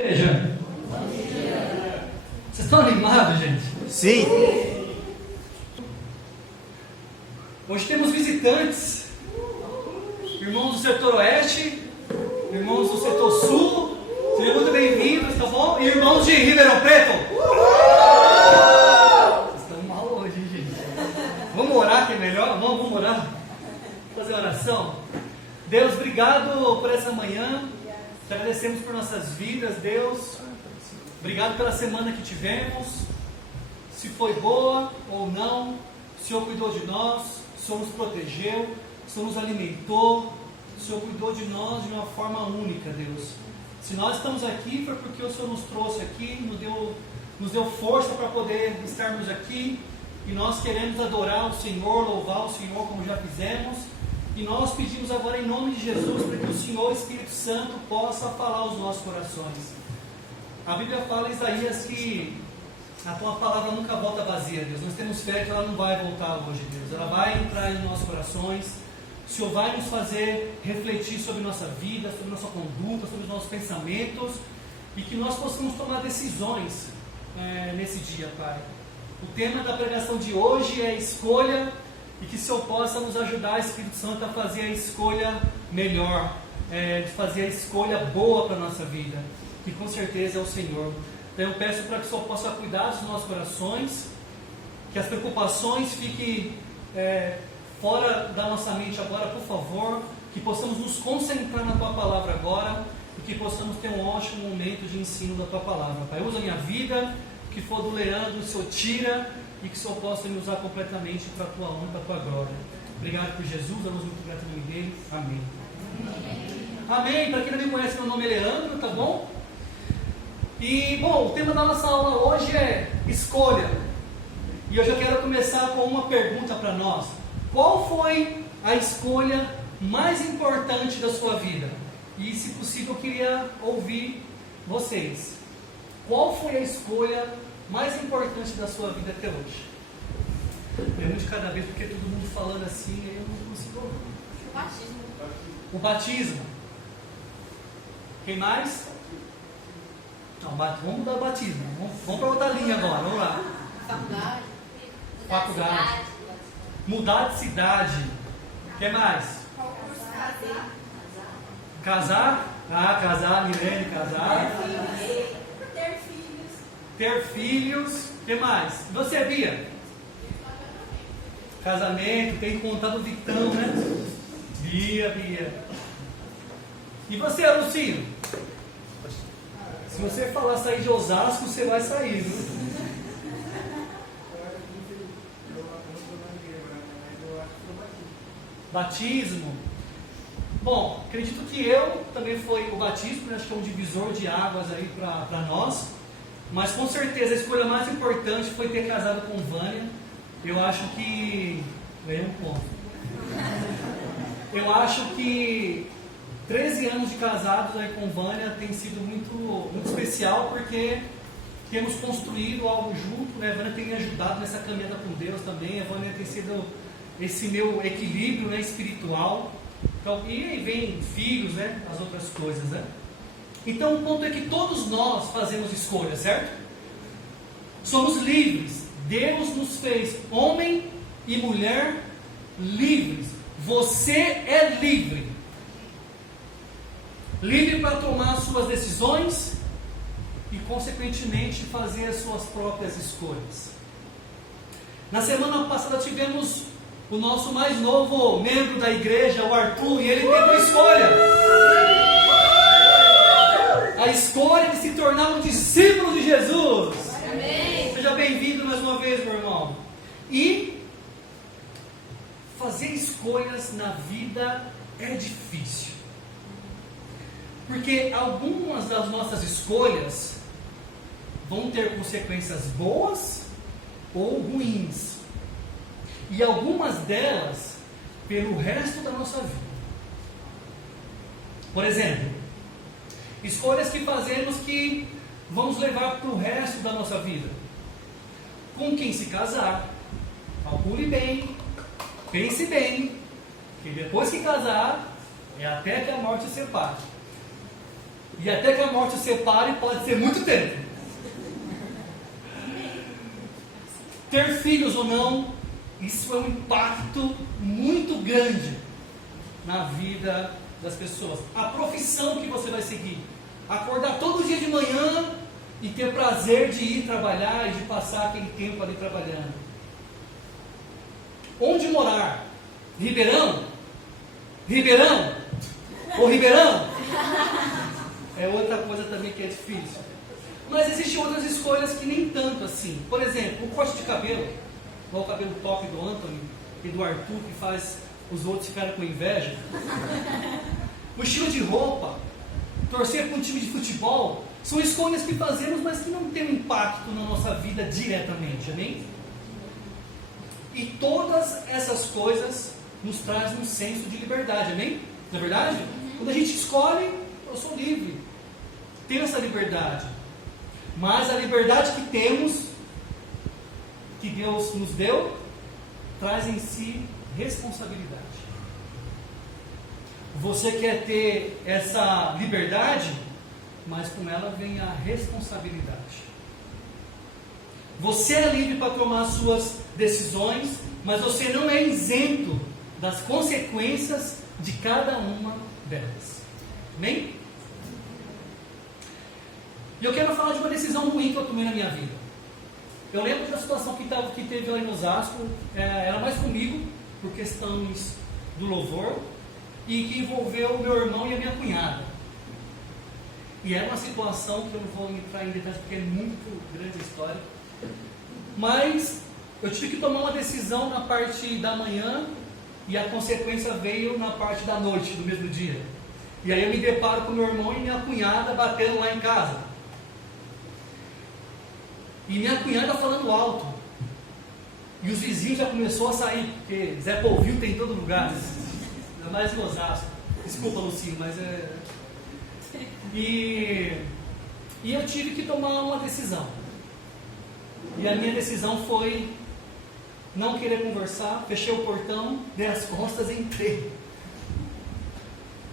Igreja. Vocês estão animados, gente? Sim. Hoje temos visitantes, irmãos do setor oeste, irmãos do setor sul. Sejam muito bem-vindos, tá bom? E irmãos de Ribeirão Preto. Vocês estão mal hoje, hein, gente? Vamos orar que é melhor? Vamos orar? Fazer oração? Deus, obrigado por essa manhã. Te agradecemos por nossas vidas, Deus. Obrigado pela semana que tivemos. Se foi boa ou não, o Senhor cuidou de nós, o Senhor nos protegeu, o Senhor nos alimentou, o Senhor cuidou de nós de uma forma única, Deus. Se nós estamos aqui foi porque o Senhor nos trouxe aqui, nos deu força para poder estarmos aqui, e nós queremos adorar o Senhor, louvar o Senhor como já fizemos. E nós pedimos agora em nome de Jesus para que o Senhor, o Espírito Santo, possa falar aos nossos corações. A Bíblia fala em Isaías que a tua palavra nunca volta vazia, Deus. Nós temos fé que ela não vai voltar hoje, Deus. Ela vai entrar em nossos corações. O Senhor vai nos fazer refletir sobre nossa vida, sobre nossa conduta, sobre os nossos pensamentos, e que nós possamos tomar decisões nesse dia, Pai. O tema da pregação de hoje é escolha. E que o Senhor possa nos ajudar, Espírito Santo, a fazer a escolha melhor, de fazer a escolha boa para a nossa vida, que com certeza é o Senhor. Então eu peço para que o Senhor possa cuidar dos nossos corações, que as preocupações fiquem fora da nossa mente agora, por favor, que possamos nos concentrar na Tua Palavra agora, e que possamos ter um ótimo momento de ensino da Tua Palavra. Pai, usa a minha vida, o que for do Leandro, o Senhor tira, e que o Senhor possa me usar completamente para a Tua honra e para a Tua glória. Obrigado por Jesus, damos muito grato no nome dele. Amém. Amém. Para quem não me conhece, meu nome é Leandro, tá bom? E, bom, o tema da nossa aula hoje é escolha. E eu já quero começar com uma pergunta para nós. Qual foi a escolha mais importante da sua vida? E, se possível, eu queria ouvir vocês. Qual foi a escolha mais importante da sua vida até hoje? Um de cada vez, porque todo mundo falando assim, eu não consigo ouvir. O batismo. O batismo. Quem mais? Não, vamos mudar o batismo. Vamos para outra linha agora, vamos lá. Faculdade. Mudar de cidade. Quem mais? Casar? Ah, casar, Milene, casar. Ter filhos, o que mais? Você, Bia? Casamento, tem que contar do Victão, né? Bia. E você, Lucinho? Se você falar sair de Osasco, você vai sair, viu? Batismo. Bom, acredito que eu também foi o batismo, né? Acho que é um divisor de águas aí para nós. Mas com certeza a escolha mais importante foi ter casado com Vânia. Eu acho que... ganhei um ponto. Eu acho que 13 anos de casados aí com Vânia tem sido muito especial, porque temos construído algo junto, né? A Vânia tem me ajudado nessa caminhada com Deus também. A Vânia tem sido esse meu equilíbrio, né, espiritual. Então, e aí vem filhos, né? As outras coisas, né? Então o ponto é que todos nós fazemos escolhas, certo? Somos livres. Deus nos fez homem e mulher livres. Você é livre. Livre para tomar suas decisões e consequentemente fazer as suas próprias escolhas. Na semana passada tivemos o nosso mais novo membro da igreja, o Arthur, e ele teve uma escolha. A escolha de se tornar um discípulo de Jesus. Amém. Seja bem-vindo mais uma vez, meu irmão. E fazer escolhas na vida é difícil. Porque algumas das nossas escolhas vão ter consequências boas ou ruins. E algumas delas pelo resto da nossa vida. Por exemplo, escolhas que fazemos que vamos levar para o resto da nossa vida. Com quem se casar, calcule bem, pense bem, que depois que casar, é até que a morte se separe. E até que a morte o separe, pode ser muito tempo. Ter filhos ou não, isso é um impacto muito grande na vida das pessoas. A profissão que você vai seguir. Acordar todo dia de manhã e ter prazer de ir trabalhar e de passar aquele tempo ali trabalhando. Onde morar? Ribeirão? Ribeirão? Ou Ribeirão? É outra coisa também que é difícil. Mas existem outras escolhas que nem tanto assim. Por exemplo, o corte de cabelo, igual o cabelo top do Anthony e do Arthur, que faz os outros ficarem com inveja. O estilo de roupa, torcer para um time de futebol, são escolhas que fazemos, mas que não têm um impacto na nossa vida diretamente, amém? E todas essas coisas nos trazem um senso de liberdade, amém? Não é verdade? Quando a gente escolhe, eu sou livre. Tenho essa liberdade. Mas a liberdade que temos, que Deus nos deu, traz em si responsabilidade. Você quer ter essa liberdade, mas com ela vem a responsabilidade. Você é livre para tomar suas decisões, mas você não é isento das consequências de cada uma delas. Amém? E eu quero falar de uma decisão ruim que eu tomei na minha vida. Eu lembro da situação que teve lá em Osasco, era mais comigo, por questões do louvor, e que envolveu o meu irmão e a minha cunhada. E era uma situação que eu não vou entrar em detalhes porque é muito grande a história. Mas eu tive que tomar uma decisão na parte da manhã e a consequência veio na parte da noite do mesmo dia. E aí eu me deparo com meu irmão e minha cunhada batendo lá em casa. E minha cunhada falando alto. E os vizinhos já começaram a sair, porque Zé Polvinho tem em todo lugar. Ainda mais em Osasco. Desculpa, Lucinho, mas é... E eu tive que tomar uma decisão. E a minha decisão foi não querer conversar, fechei o portão, dei as costas e entrei.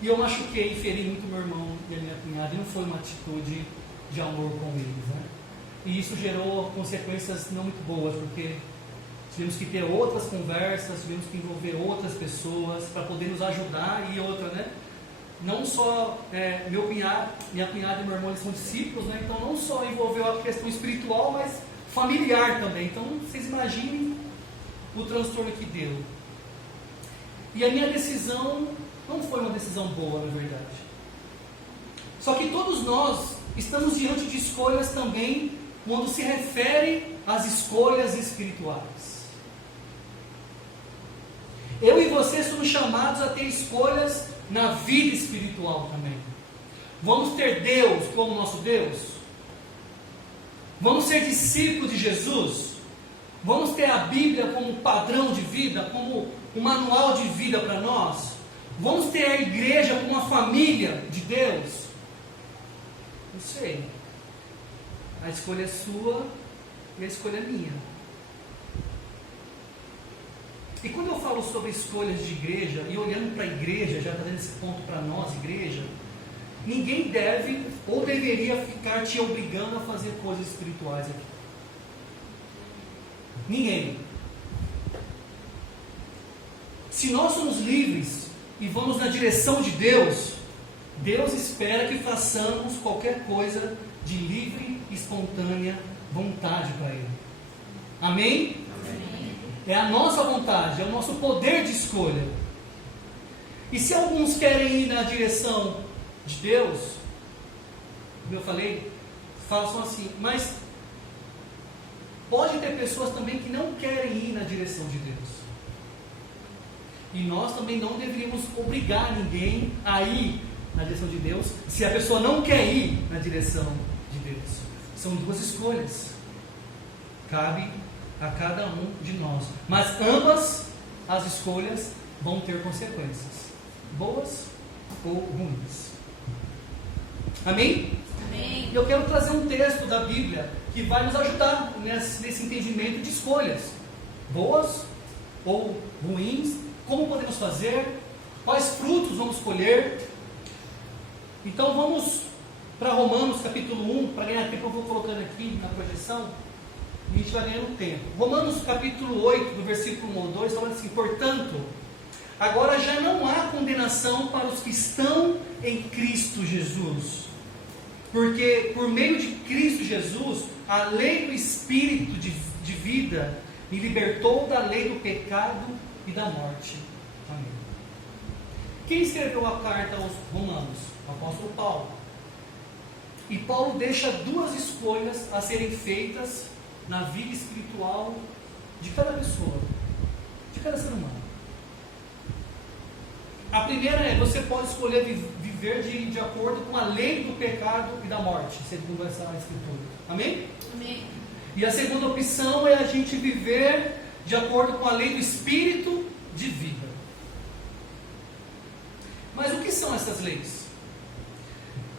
E eu machuquei e feri muito meu irmão e a minha cunhada. E não foi uma atitude de amor com eles, né? E isso gerou consequências não muito boas, porque tivemos que ter outras conversas, tivemos que envolver outras pessoas para poder nos ajudar. E outra, né? Não só minha cunhada e meu irmão, eles são discípulos, né? Então não só envolveu a questão espiritual, mas familiar também. Então vocês imaginem o transtorno que deu. E a minha decisão não foi uma decisão boa, na verdade. Só que todos nós estamos diante de escolhas também quando se refere às escolhas espirituais. Eu e você somos chamados a ter escolhas na vida espiritual também. Vamos ter Deus como nosso Deus? Vamos ser discípulos de Jesus? Vamos ter a Bíblia como padrão de vida, como um manual de vida para nós? Vamos ter a igreja como uma família de Deus? Não sei. A escolha é sua e a escolha é minha. E quando eu falo sobre escolhas de igreja, e olhando para a igreja, já trazendo esse ponto para nós, igreja, ninguém deve ou deveria ficar te obrigando a fazer coisas espirituais aqui. Ninguém. Se nós somos livres e vamos na direção de Deus, Deus espera que façamos qualquer coisa de livre e espontânea vontade para Ele. Amém? Amém? É a nossa vontade, é o nosso poder de escolha. E se alguns querem ir na direção de Deus, como eu falei, façam assim. Mas pode ter pessoas também que não querem ir na direção de Deus. E nós também não deveríamos obrigar ninguém a ir na direção de Deus, se a pessoa não quer ir na direção de Deus. São duas escolhas. Cabe a cada um de nós. Mas ambas as escolhas vão ter consequências, boas ou ruins. Amém? Amém. Eu quero trazer um texto da Bíblia que vai nos ajudar nesse entendimento de escolhas, boas ou ruins, como podemos fazer, quais frutos vamos colher. Então vamos para Romanos capítulo 1, para ganhar tempo eu vou colocando aqui na projeção, e a gente vai ganhando tempo. Romanos capítulo 8, do versículo 1 ao 2, fala assim: portanto, agora já não há condenação para os que estão em Cristo Jesus, porque por meio de Cristo Jesus, a lei do Espírito de vida me libertou da lei do pecado e da morte. Amém. Quem escreveu a carta aos Romanos? O apóstolo Paulo. E Paulo deixa duas escolhas a serem feitas na vida espiritual de cada pessoa, de cada ser humano. A primeira é: você pode escolher viver de acordo com a lei do pecado e da morte, segundo essa escritura. Amém? Amém. E a segunda opção é a gente viver de acordo com a lei do Espírito de vida. Mas o que são essas leis?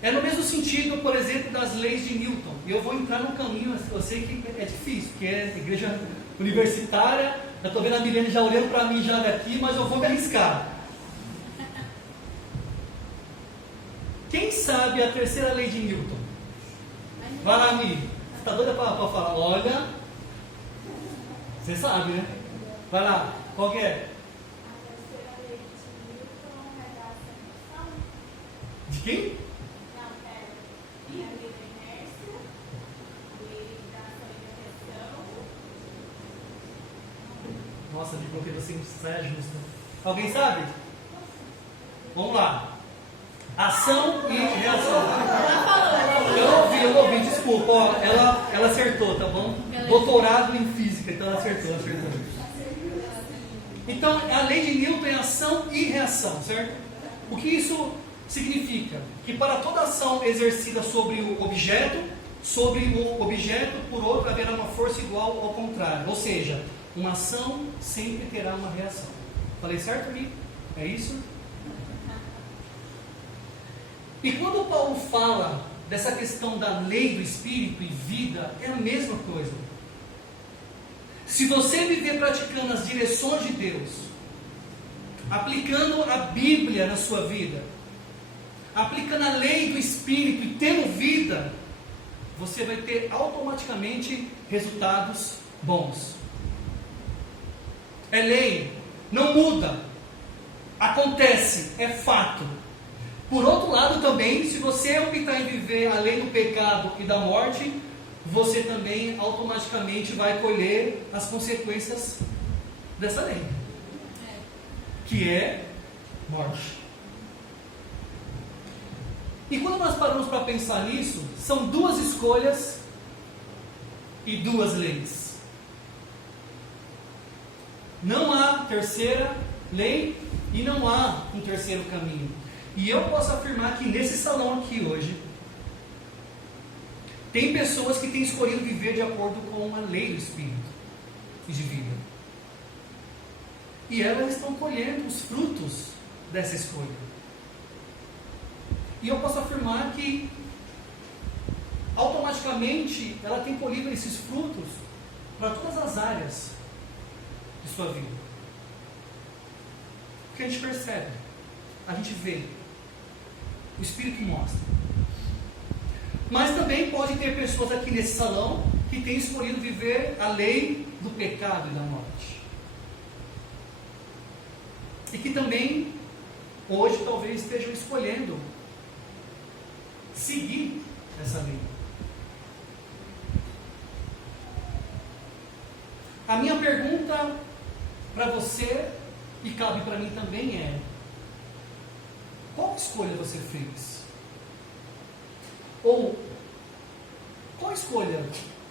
É no mesmo sentido, por exemplo, das leis de Newton. E eu vou entrar num caminho, eu sei que é difícil, porque é igreja universitária. Eu estou vendo a Milene já olhando para mim já daqui, mas eu vou me arriscar. Quem sabe a terceira lei de Newton? Vai lá, Mi. Você está doida para falar? Olha, você sabe, né? Vai lá, qual que é? De quem? Nossa, de porque você sai justa. Alguém sabe? Vamos lá. Ação e reação. Eu ouvi, desculpa. Ó, ela acertou, tá bom? Doutorado em física, então ela acertou. Então, a lei de Newton é ação e reação, certo? O que isso significa? Que para toda ação exercida sobre o objeto, por outro haverá uma força igual ao contrário. Ou seja, uma ação sempre terá uma reação. Falei certo, Gui? É isso? E quando Paulo fala dessa questão da lei do Espírito e vida, é a mesma coisa. Se você viver praticando as direções de Deus, aplicando a Bíblia na sua vida, aplicando a lei do Espírito e tendo vida, você vai ter automaticamente resultados bons. É lei, não muda, acontece, é fato. Por outro lado também, se você optar em viver a lei do pecado e da morte, você também automaticamente vai colher as consequências dessa lei, que é morte. E quando nós paramos para pensar nisso, são duas escolhas e duas leis. Não há terceira lei e não há um terceiro caminho. E eu posso afirmar que nesse salão aqui hoje, tem pessoas que têm escolhido viver de acordo com a lei do Espírito e de vida. E elas estão colhendo os frutos dessa escolha. E eu posso afirmar que automaticamente ela tem colhido esses frutos para todas as áreas de sua vida. O que a gente percebe, a gente vê, o Espírito mostra. Mas também pode ter pessoas aqui nesse salão que têm escolhido viver a lei do pecado e da morte. E que também hoje talvez estejam escolhendo seguir essa lei. A minha pergunta para você, e cabe para mim também, é: qual escolha você fez? Ou qual escolha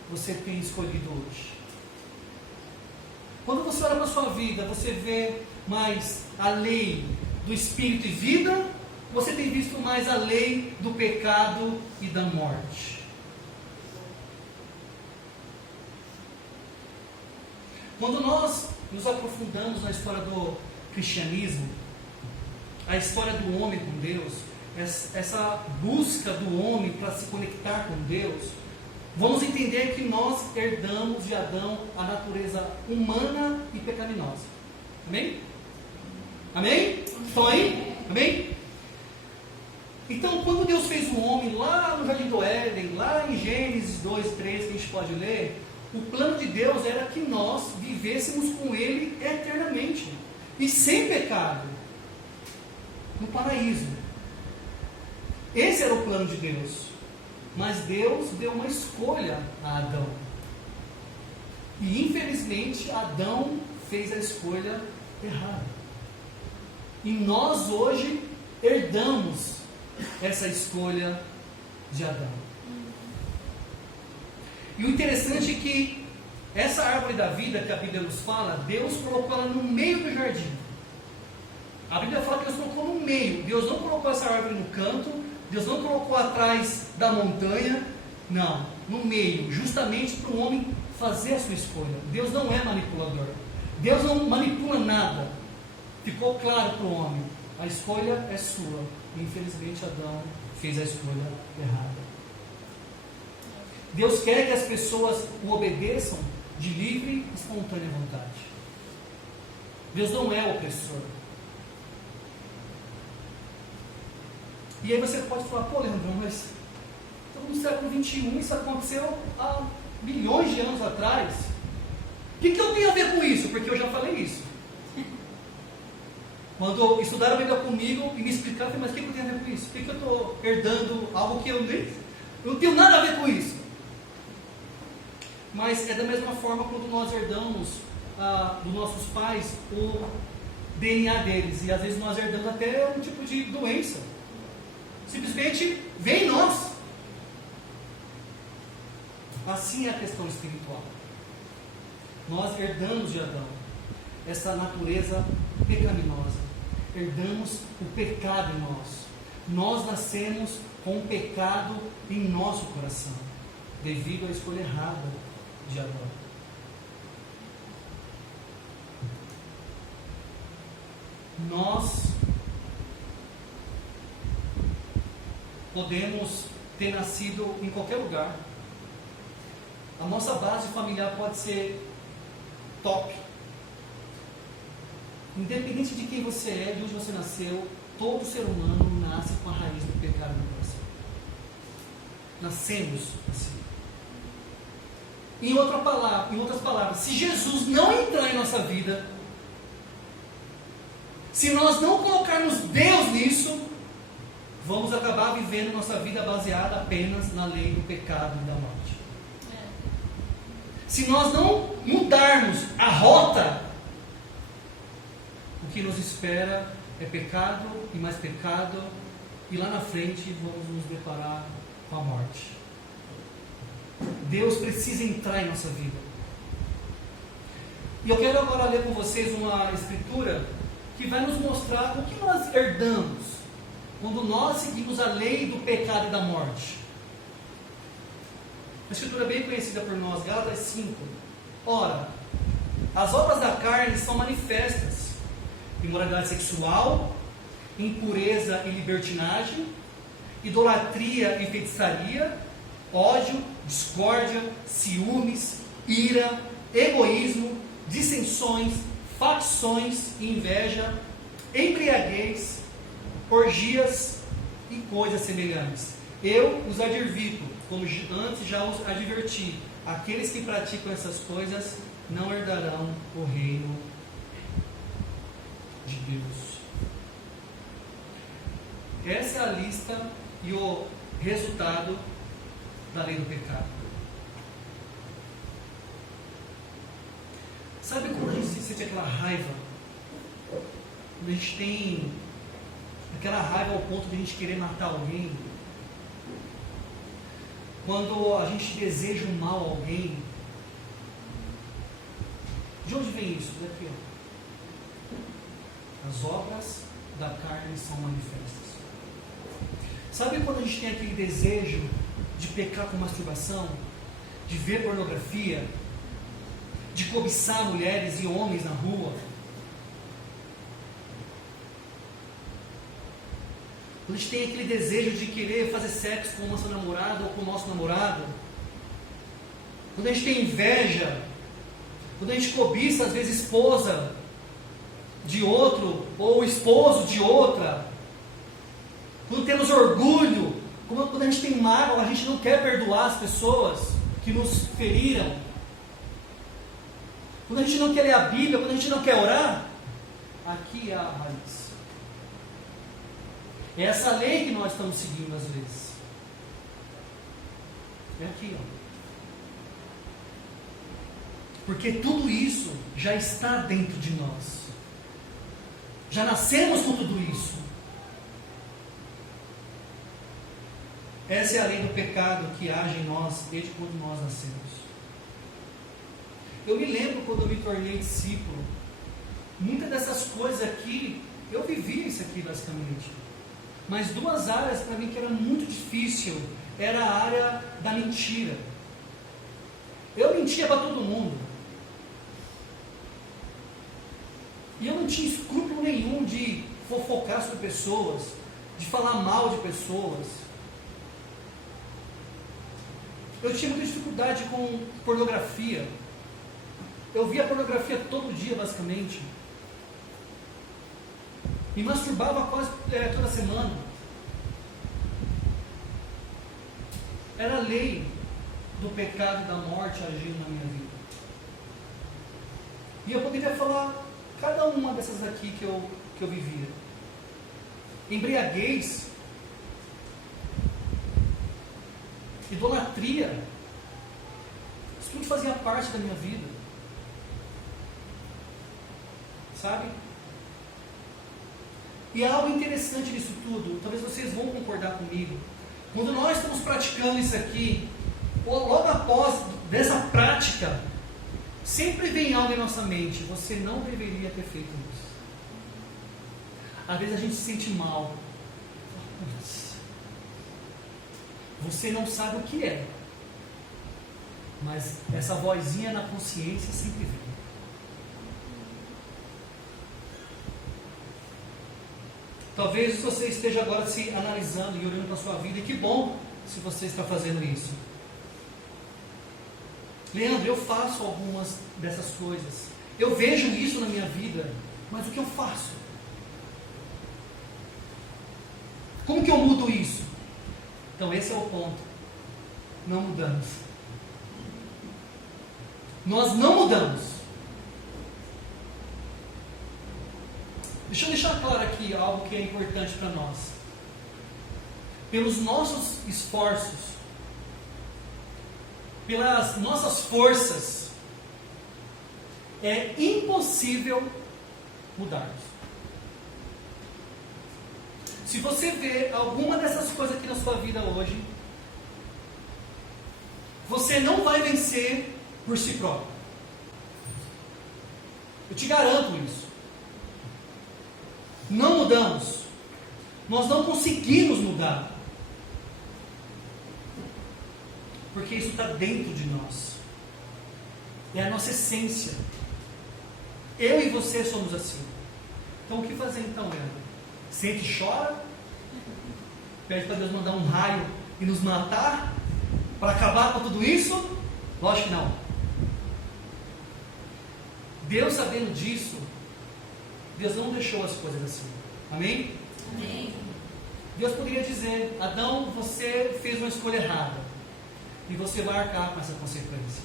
você tem escolhido hoje? Quando você olha para a sua vida, você vê mais a lei do Espírito e vida? Você tem visto mais a lei do pecado e da morte? Quando nós nos aprofundamos na história do cristianismo, a história do homem com Deus, essa busca do homem para se conectar com Deus, vamos entender que nós herdamos de Adão a natureza humana e pecaminosa. Amém? Amém? Estão aí? Amém? Então, quando Deus Deus fez o homem lá no Jardim do Éden, lá em Gênesis 2, 3, que a gente pode ler, o plano de Deus era que nós vivêssemos com Ele eternamente, e sem pecado, no paraíso. Esse era o plano de Deus. Mas Deus deu uma escolha a Adão. E infelizmente Adão fez a escolha errada. E nós hoje herdamos essa escolha de Adão. E o interessante é que essa árvore da vida que a Bíblia nos fala, Deus colocou ela no meio do jardim. A Bíblia fala que Deus colocou no meio. Deus não colocou essa árvore no canto, Deus não colocou atrás da montanha, não, no meio, justamente para o homem fazer a sua escolha. Deus não é manipulador, Deus não manipula nada. Ficou claro para o homem, a escolha é sua. E infelizmente Adão fez a escolha errada. Deus quer que as pessoas o obedeçam de livre e espontânea vontade. Deus não é opressor. E aí você pode falar, pô, Leandrão, mas estamos no século XXI, isso aconteceu há milhões de anos atrás. O que eu tenho a ver com isso? Porque eu já falei isso. Quando estudaram a Bíblia comigo e me explicaram, eu falei, mas o que eu tenho a ver com isso? Por que eu estou herdando algo que eu não tenho nada a ver com isso? Mas é da mesma forma quando nós herdamos dos nossos pais o DNA deles. E às vezes nós herdamos até um tipo de doença. Simplesmente vem em nós. Assim é a questão espiritual. Nós herdamos de Adão essa natureza pecaminosa. Herdamos o pecado em nós. Nós nascemos com o pecado em nosso coração, devido à escolha errada de Adão. Nós podemos ter nascido em qualquer lugar. A nossa base familiar pode ser top. Independente de quem você é, de onde você nasceu, todo ser humano nasce com a raiz do pecado no coração. Nascemos assim. Em outras palavras, se Jesus não entrar em nossa vida, se nós não colocarmos Deus nisso, vamos acabar vivendo nossa vida baseada apenas na lei do pecado e da morte. Se nós não mudarmos a rota, o que nos espera é pecado e mais pecado, e lá na frente vamos nos deparar com a morte. Deus precisa entrar em nossa vida. E eu quero agora ler com vocês uma escritura que vai nos mostrar o que nós herdamos quando nós seguimos a lei do pecado e da morte. Uma escritura bem conhecida por nós, Gálatas 5. Ora, as obras da carne são manifestas: imoralidade sexual, impureza e libertinagem, idolatria e feitiçaria, ódio, discórdia, ciúmes, ira, egoísmo, dissensões, facções e inveja, embriaguez, orgias e coisas semelhantes. Eu os advirto, como antes já os adverti: aqueles que praticam essas coisas não herdarão o reino de Deus. Essa é a lista e o resultado da lei do pecado. Sabe quando a gente sente aquela raiva? Quando a gente tem aquela raiva ao ponto de a gente querer matar alguém? Quando a gente deseja um mal a alguém? De onde vem isso? Daqui, ó. As obras da carne são manifestas. Sabe quando a gente tem aquele desejo de pecar com masturbação, de ver pornografia, de cobiçar mulheres e homens na rua? Quando a gente tem aquele desejo de querer fazer sexo com o nosso namorado ou com o nosso namorado? Quando a gente tem inveja? Quando a gente cobiça, às vezes, esposa de outro ou esposo de outra? Quando temos orgulho quando a gente tem mágoa, a gente não quer perdoar as pessoas que nos feriram. Quando a gente não quer ler a Bíblia, quando a gente não quer orar, aqui é a raiz. É essa lei que nós estamos seguindo às vezes. É aqui, ó. Porque tudo isso já está dentro de nós. Já nascemos com tudo isso. Essa é a lei do pecado que age em nós desde quando nós nascemos. Eu me lembro quando eu me tornei discípulo. Muitas dessas coisas aqui, eu vivia isso aqui basicamente. Mas duas áreas para mim que era muito difícil, era a área da mentira. Eu mentia para todo mundo. E eu não tinha escrúpulo nenhum de fofocar sobre pessoas, de falar mal de pessoas. Eu tinha muita dificuldade com pornografia. Eu via pornografia todo dia, basicamente. Me masturbava quase toda semana. Era a lei do pecado e da morte agindo na minha vida. E eu poderia falar cada uma dessas aqui que eu vivia. Embriaguez, idolatria, isso tudo fazia parte da minha vida. Sabe? E há algo interessante nisso tudo, talvez vocês vão concordar comigo. Quando nós estamos praticando isso aqui, logo após dessa prática, sempre vem algo em nossa mente: você não deveria ter feito isso. Às vezes a gente se sente mal. Você não sabe o que é, mas essa vozinha na consciência sempre vem. Talvez você esteja agora se analisando e olhando para a sua vida, e que bom se você está fazendo isso. Leandro, eu faço algumas dessas coisas. Eu vejo isso na minha vida, mas o que eu faço? Como que eu mudo isso? Então esse é o ponto. Não mudamos. Nós não mudamos. Deixa eu deixar claro aqui algo que é importante para nós. Pelos nossos esforços, pelas nossas forças, é impossível mudarmos. Se você vê alguma dessas coisas aqui na sua vida hoje, você não vai vencer por si próprio. Eu te garanto isso. Não mudamos. Nós não conseguimos mudar. Porque isso está dentro de nós. É a nossa essência. Eu e você somos assim. Então o que fazer então, Leandro? Sente e chora? Pede para Deus mandar um raio e nos matar? Para acabar com tudo isso? Lógico que não. Deus, sabendo disso, Deus não deixou as coisas assim. Amém? Amém. Deus poderia dizer: Adão, você fez uma escolha errada, e você vai arcar com essa consequência.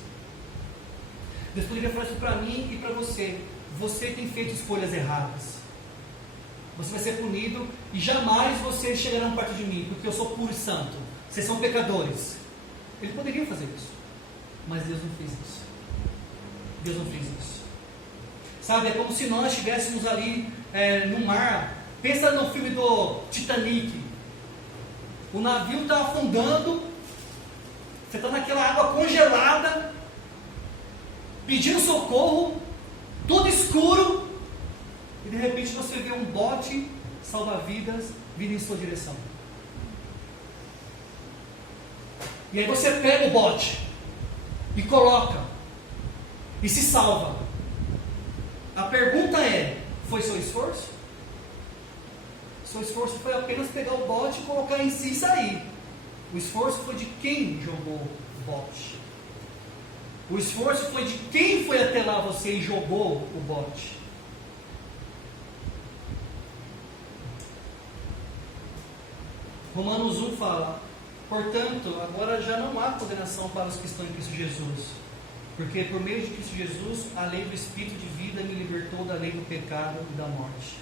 Deus poderia falar isso para mim e para você: você tem feito escolhas erradas, você vai ser punido, e jamais vocês chegarão perto de mim, porque eu sou puro e santo, vocês são pecadores. Ele poderia fazer isso, mas Deus não fez isso. Deus não fez isso. Sabe, é como se nós estivéssemos ali no mar. Pensa no filme do Titanic. O navio está afundando, você está naquela água congelada, pedindo socorro, tudo escuro, e de repente você vê um bote salva-vidas vindo em sua direção. E aí você pega o bote e coloca e se salva. A pergunta é: foi seu esforço? Seu esforço foi apenas pegar o bote, colocar em si e sair. O esforço foi de quem jogou o bote. O esforço foi de quem foi até lá você e jogou o bote. Romanos 1 fala: Portanto, agora já não há condenação para os que estão em Cristo Jesus. Porque por meio de Cristo Jesus, a lei do Espírito de vida me libertou da lei do pecado e da morte.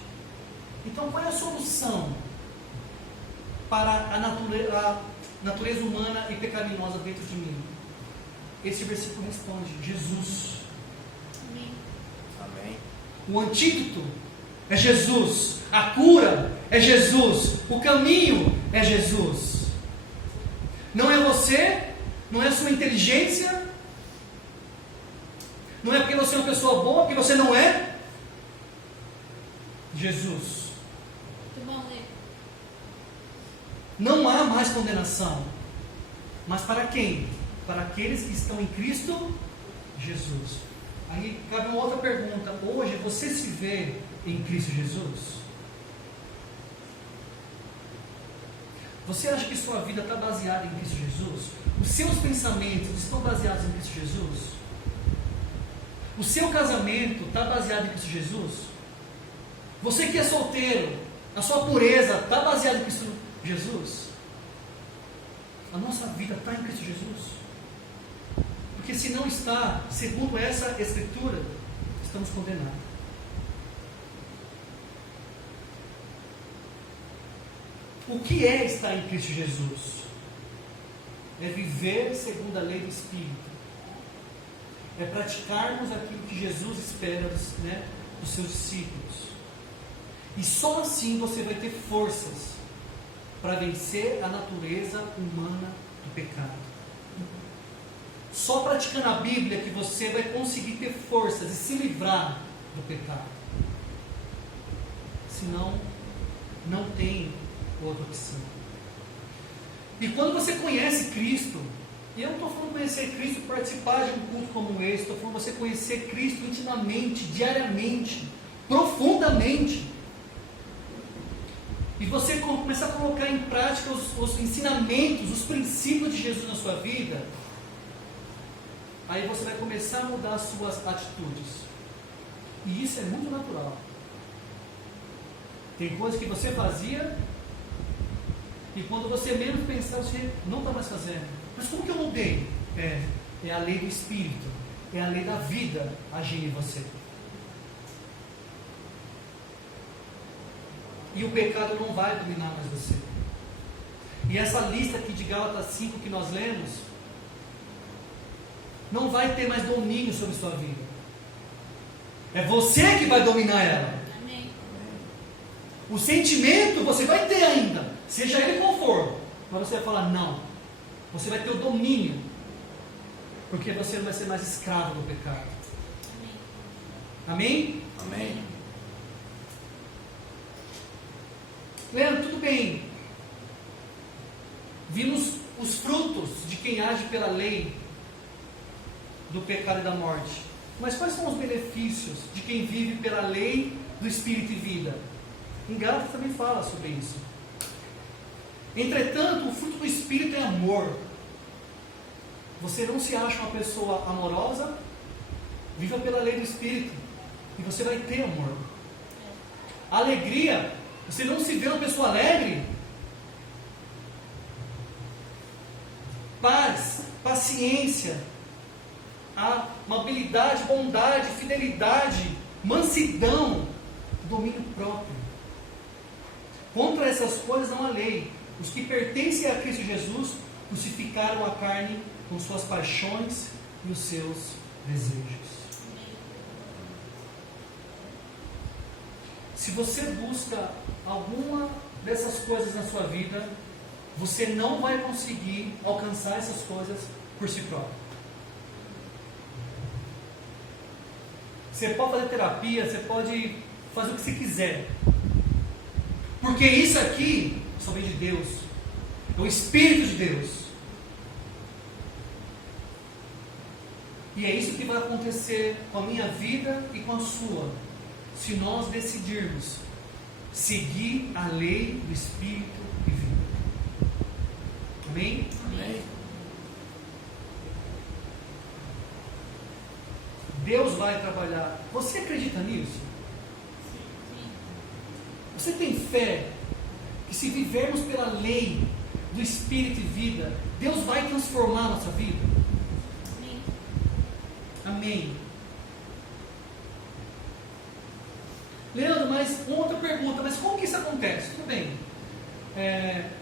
Então, qual é a solução para a natureza humana e pecaminosa dentro de mim? Esse versículo responde: Jesus. Amém. O antídoto é Jesus. A cura é Jesus. O caminho é Jesus. Não é você, não é a sua inteligência, não é porque você é uma pessoa boa, porque você não é. Jesus. Não há mais condenação. Mas para quem? Para aqueles que estão em Cristo Jesus. Aí cabe uma outra pergunta. Hoje você se vê em Cristo Jesus? Você acha que sua vida está baseada em Cristo Jesus? Os seus pensamentos estão baseados em Cristo Jesus? O seu casamento está baseado em Cristo Jesus? Você que é solteiro, a sua pureza está baseada em Cristo Jesus? A nossa vida está em Cristo Jesus? Porque se não está, segundo essa escritura, estamos condenados. O que é estar em Cristo Jesus? É viver segundo a lei do Espírito. É praticarmos aquilo que Jesus espera dos seus discípulos. E só assim você vai ter forças para vencer a natureza humana do pecado. Só praticando a Bíblia que você vai conseguir ter forças e se livrar do pecado. Senão, não tem outra opção. E quando você conhece Cristo, e eu não estou falando conhecer Cristo, participar de um culto como esse, estou falando você conhecer Cristo intimamente, diariamente, profundamente, e você começar a colocar em prática os ensinamentos, os princípios de Jesus na sua vida, aí você vai começar a mudar as suas atitudes. E isso é muito natural. Tem coisas que você fazia, e quando você menos pensar, você não está mais fazendo. Mas como que eu mudei? É a lei do Espírito, é a lei da vida agindo em você. E o pecado não vai dominar mais você. E essa lista aqui de Gálatas 5 que nós lemos, não vai ter mais domínio sobre sua vida. É você que vai dominar ela. Amém. O sentimento você vai ter ainda, seja ele qual for, mas você vai falar não. Você vai ter o domínio, porque você não vai ser mais escravo do pecado. Amém? Amém. Leandro, tudo bem. Vimos os frutos de quem age pela lei do pecado e da morte. Mas quais são os benefícios de quem vive pela lei do Espírito e vida? Em Gálatas também fala sobre isso. Entretanto, o fruto do Espírito é amor. Você não se acha uma pessoa amorosa? Viva pela lei do Espírito e você vai ter amor. Alegria. Você não se vê uma pessoa alegre? Paz, paciência, amabilidade, bondade, fidelidade, mansidão, domínio próprio. Contra essas coisas não há lei. Os que pertencem a Cristo Jesus crucificaram a carne com suas paixões e os seus desejos. Se você busca alguma dessas coisas na sua vida, você não vai conseguir alcançar essas coisas por si próprio. Você pode fazer terapia, você pode fazer o que você quiser, porque isso aqui só vem de Deus, é o Espírito de Deus. E é isso que vai acontecer com a minha vida e com a sua, se nós decidirmos seguir a lei do Espírito e vida. Amém? Amém. Deus vai trabalhar. Você acredita nisso? Você tem fé que se vivermos pela lei do Espírito e vida, Deus vai transformar a nossa vida. Amém. Leandro, mas uma outra pergunta, mas como que isso acontece? Tudo bem,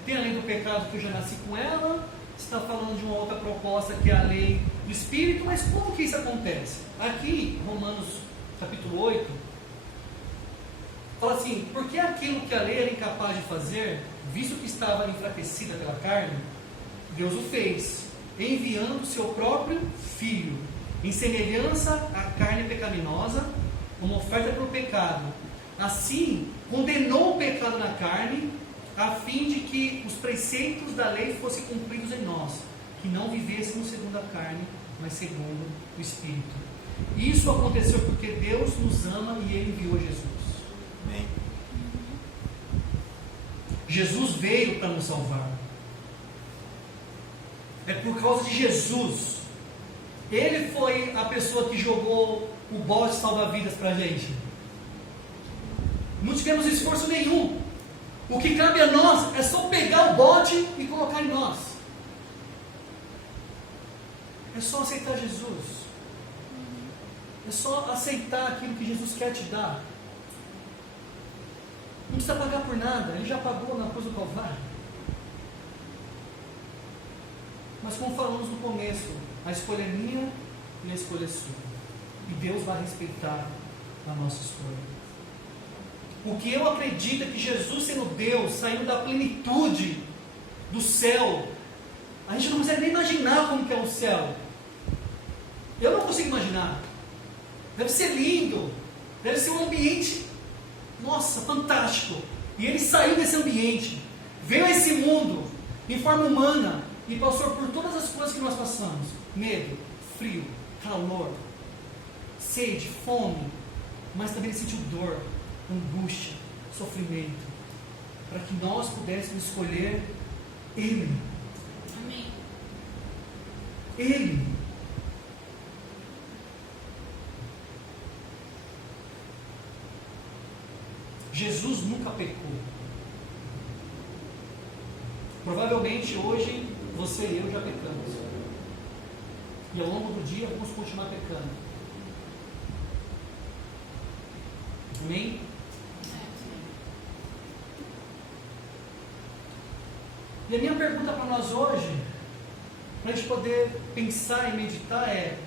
tem a lei do pecado que eu já nasci com ela, você está falando de uma outra proposta que é a lei do Espírito, mas como que isso acontece? Aqui, Romanos capítulo 8, fala assim: porque aquilo que a lei era incapaz de fazer, visto que estava enfraquecida pela carne, Deus o fez, enviando o seu próprio Filho, em semelhança à carne pecaminosa, como oferta pelo pecado. Assim, condenou o pecado na carne, a fim de que os preceitos da lei fossem cumpridos em nós, que não vivêssemos segundo a carne, mas segundo o Espírito. Isso aconteceu porque Deus nos ama e Ele enviou Jesus. Amém. Jesus veio para nos salvar. É por causa de Jesus. Ele foi a pessoa que jogou o bote salva-vidas para a gente. Não tivemos esforço nenhum. O que cabe a nós é só pegar o bote e colocar em nós. É só aceitar Jesus. É só aceitar aquilo que Jesus quer te dar. Não precisa pagar por nada. Ele já pagou na cruz do Calvário. Mas como falamos no começo, a escolha é minha e a escolha é sua. E Deus vai respeitar a nossa escolha. O que eu acredito é que Jesus, sendo Deus, saindo da plenitude do céu, a gente não consegue nem imaginar como que é o céu. Eu não consigo imaginar. Deve ser lindo, deve ser um ambiente, nossa, fantástico. E Ele saiu desse ambiente, veio a esse mundo, em forma humana, e passou por todas as coisas que nós passamos: medo, frio, calor, sede, fome, mas também Ele sentiu dor, angústia, sofrimento, para que nós pudéssemos escolher Ele. Amém. Ele. Jesus nunca pecou. Provavelmente hoje você e eu já pecamos. E ao longo do dia vamos continuar pecando. Amém? E a minha pergunta para nós hoje, para a gente poder pensar e meditar, é: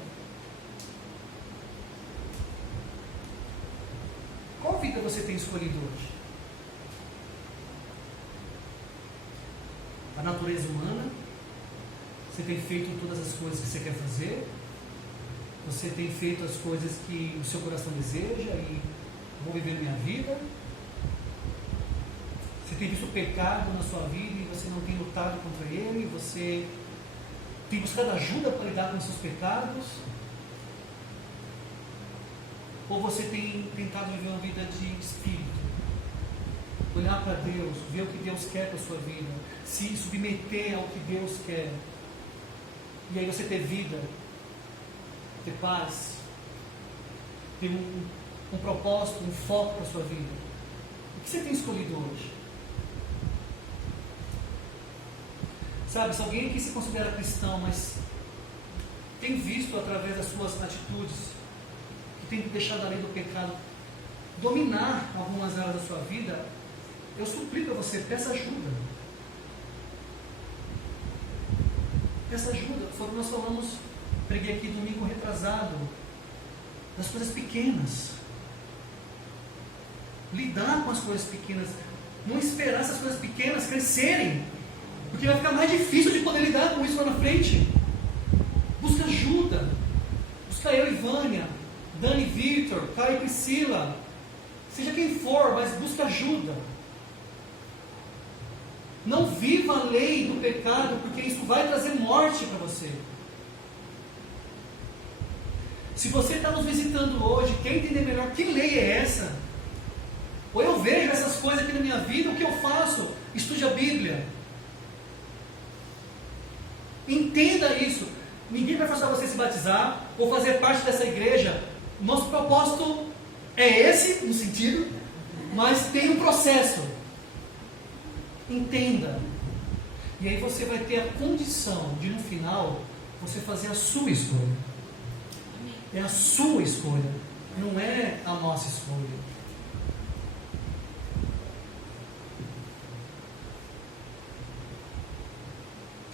qual vida você tem escolhido hoje? A natureza humana? Você tem feito todas as coisas que você quer fazer? Você tem feito as coisas que o seu coração deseja e vou viver a minha vida? Você tem visto o pecado na sua vida e você não tem lutado contra ele? Você tem buscado ajuda para lidar com os seus pecados? Ou você tem tentado viver uma vida de espírito? Olhar para Deus, ver o que Deus quer para a sua vida, se submeter ao que Deus quer, e aí você ter vida, ter paz, ter um propósito, um foco para a sua vida. O que você tem escolhido hoje? Sabe, se alguém aqui se considera cristão, mas tem visto através das suas atitudes que tem deixado a lei do pecado dominar algumas áreas da sua vida, eu suplico a você, peça ajuda. Peça ajuda. Foi o que nós falamos, preguei aqui domingo retrasado, das coisas pequenas. Lidar com as coisas pequenas. Não esperar essas coisas pequenas crescerem, porque vai ficar mais difícil de poder lidar com isso lá na frente. Busca ajuda. Busca eu e Vânia, Dani, Victor, Caio e Priscila, seja quem for, mas busca ajuda. Não viva a lei do pecado, porque isso vai trazer morte para você. Se você está nos visitando hoje, quer entender melhor que lei é essa, ou eu vejo essas coisas aqui na minha vida, o que eu faço? Estude a Bíblia. Entenda isso. Ninguém vai forçar você a se batizar ou fazer parte dessa igreja. Nosso propósito é esse, no sentido, mas tem um processo. Entenda. E aí você vai ter a condição de, no final, você fazer a sua escolha. É a sua escolha, não é a nossa escolha.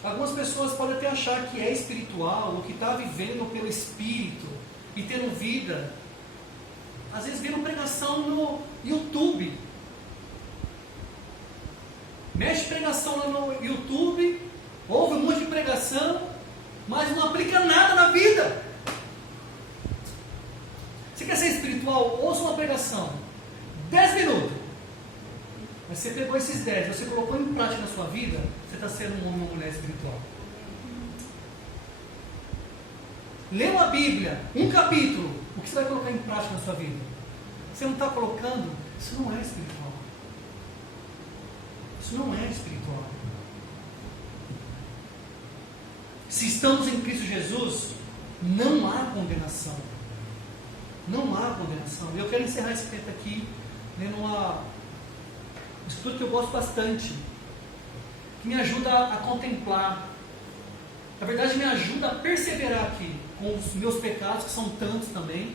Algumas pessoas podem até achar que é espiritual, ou que está vivendo pelo Espírito e tendo vida. Às vezes viram pregação no YouTube. Mexe pregação lá no YouTube, ouve um monte de pregação, mas não aplica nada na vida. Você quer ser espiritual? Ouça uma pregação, 10 minutos. Mas você pegou esses 10, você colocou em prática na sua vida, você está sendo um homem ou uma mulher espiritual. Leu a Bíblia, um capítulo, o que você vai colocar em prática na sua vida? Você não está colocando, isso não é espiritual. Isso não é espiritual. Se estamos em Cristo Jesus, não há condenação. Não há condenação. E eu quero encerrar esse tempo aqui lendo um estudo que eu gosto bastante, que me ajuda a contemplar. Na verdade, me ajuda a perseverar aqui com os meus pecados, que são tantos também,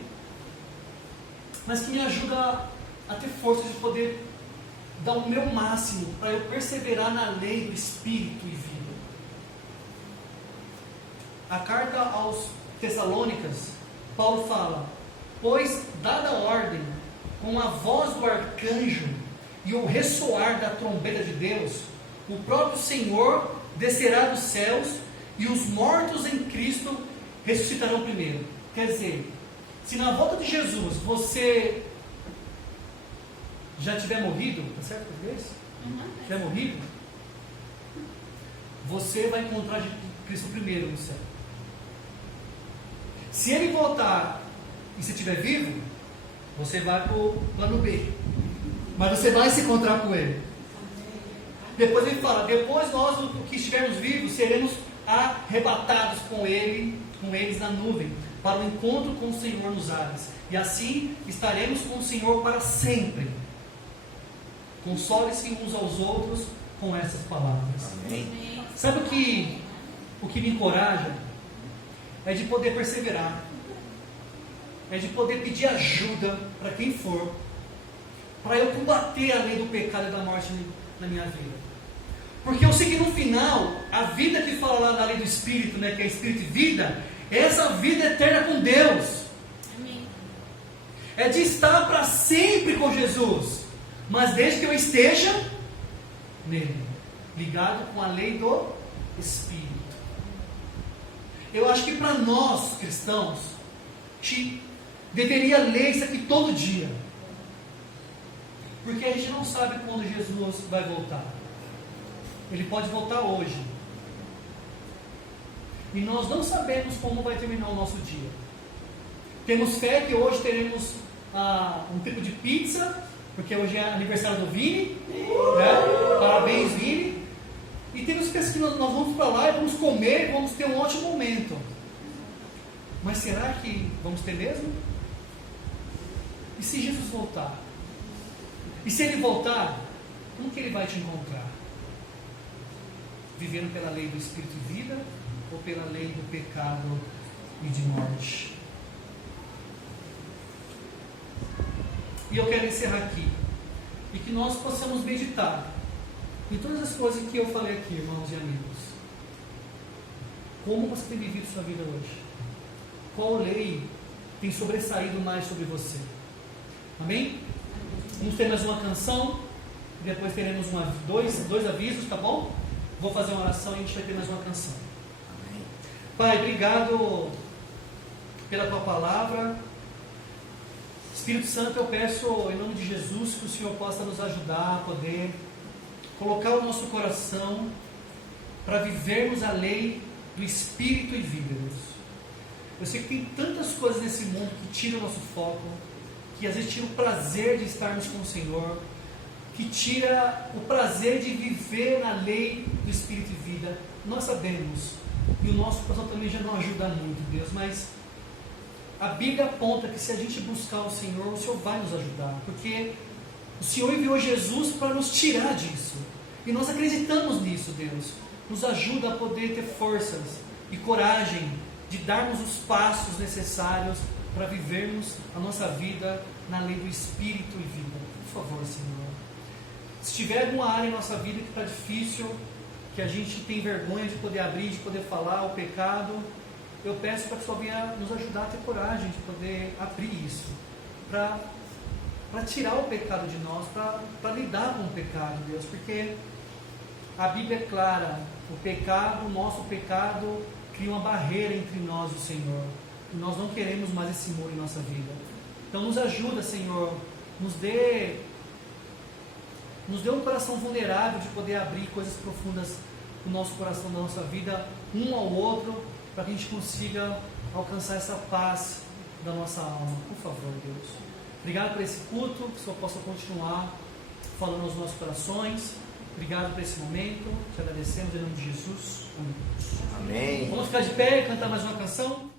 mas que me ajuda a ter força de poder dar o meu máximo para eu perseverar na lei do Espírito e vida. A carta aos Tessalônicas, Paulo fala: pois, dada a ordem, com a voz do arcanjo e o ressoar da trombeta de Deus, o próprio Senhor descerá dos céus e os mortos em Cristo ressuscitarão primeiro. Quer dizer, se na volta de Jesus você já tiver morrido, tá certo português? Tiver morrido, você vai encontrar Cristo primeiro no céu. Se ele voltar e se estiver vivo, você vai para o plano B. Mas você vai se encontrar com ele. Depois ele fala: depois nós, que estivermos vivos, seremos arrebatados com eles na nuvem, para o encontro com o Senhor nos ares. E assim estaremos com o Senhor para sempre. Console-se uns aos outros com essas palavras. Amém. Sabe o que me encoraja? É de poder perseverar. É de poder pedir ajuda para quem for, para eu combater a lei do pecado e da morte na minha vida. Porque eu sei que no final, a vida que fala lá na lei do Espírito, né, que é Espírito e vida, é essa vida eterna com Deus. Amém. É de estar para sempre com Jesus, mas desde que eu esteja nele, ligado com a lei do Espírito. Eu acho que para nós cristãos, deveria ler isso aqui todo dia. Porque a gente não sabe quando Jesus vai voltar. Ele pode voltar hoje. E nós não sabemos como vai terminar o nosso dia. Temos fé que hoje teremos um tipo de pizza, porque hoje é aniversário do Vini, né? Parabéns, Vini. E temos fé que nós vamos para lá e vamos comer, vamos ter um ótimo momento. Mas será que vamos ter mesmo? E se Jesus voltar? E se ele voltar, como que ele vai te encontrar? Vivendo pela lei do Espírito e vida, ou pela lei do pecado e de morte? E eu quero encerrar aqui, e que nós possamos meditar em todas as coisas que eu falei aqui, irmãos e amigos. Como você tem vivido sua vida hoje? Qual lei tem sobressaído mais sobre você? Amém? Vamos ter mais uma canção, depois teremos dois avisos, tá bom? Vou fazer uma oração e a gente vai ter mais uma canção. Amém. Pai, obrigado pela tua palavra. Espírito Santo, eu peço em nome de Jesus que o Senhor possa nos ajudar a poder colocar o nosso coração para vivermos a lei do Espírito e vida, Deus. Eu sei que tem tantas coisas nesse mundo que tiram o nosso foco, que às vezes tira o prazer de estarmos com o Senhor, que tira o prazer de viver na lei do Espírito e vida. Nós sabemos, e o nosso coração também já não ajuda muito, Deus, mas a Bíblia aponta que se a gente buscar o Senhor vai nos ajudar, porque o Senhor enviou Jesus para nos tirar disso, e nós acreditamos nisso, Deus, nos ajuda a poder ter forças e coragem de darmos os passos necessários para vivermos a nossa vida na lei do Espírito e vida. Por favor, Senhor. Se tiver alguma área em nossa vida que está difícil, que a gente tem vergonha de poder abrir, de poder falar, o pecado, eu peço para que o Senhor venha nos ajudar a ter coragem de poder abrir isso, para tirar o pecado de nós, para lidar com o pecado, Deus, porque a Bíblia é clara, o nosso pecado cria uma barreira entre nós e o Senhor, e nós não queremos mais esse muro em nossa vida. Então nos ajuda, Senhor, nos dê um coração vulnerável de poder abrir coisas profundas no nosso coração, da nossa vida, um ao outro, para que a gente consiga alcançar essa paz da nossa alma. Por favor, Deus. Obrigado por esse culto, que o Senhor possa continuar falando aos nossos corações. Obrigado por esse momento, te agradecemos em nome de Jesus. Amém. Amém. Vamos ficar de pé e cantar mais uma canção?